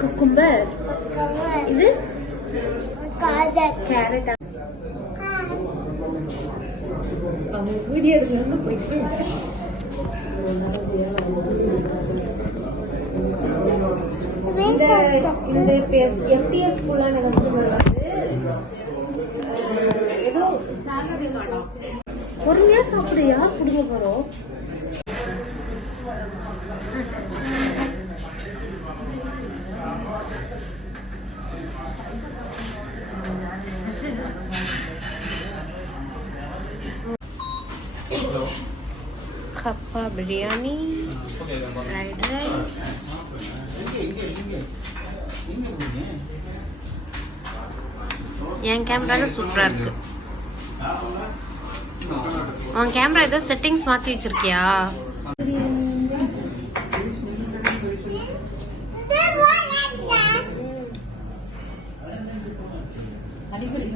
Cucumber. இது carrot. அவங்க video எடுக்கணும்னு போயிட்டு இந்த எஃப்டிஎஸ் ஸ்கூலான கஸ்டமர் வந்து ஏதோ சாலரி மாட்டோம். பொறுமையா சாப்பிடு. யார் கொடுக்க போறோம்? கப்பா பிரியாணி, ஃப்ரைட் ரைஸ். என் கேமரா தான் சூப்பரா இருக்கு. உன் கேமரா ஏதோ செட்டிங்ஸ் மாத்தி வச்சிருக்கியா? அடிபொலி.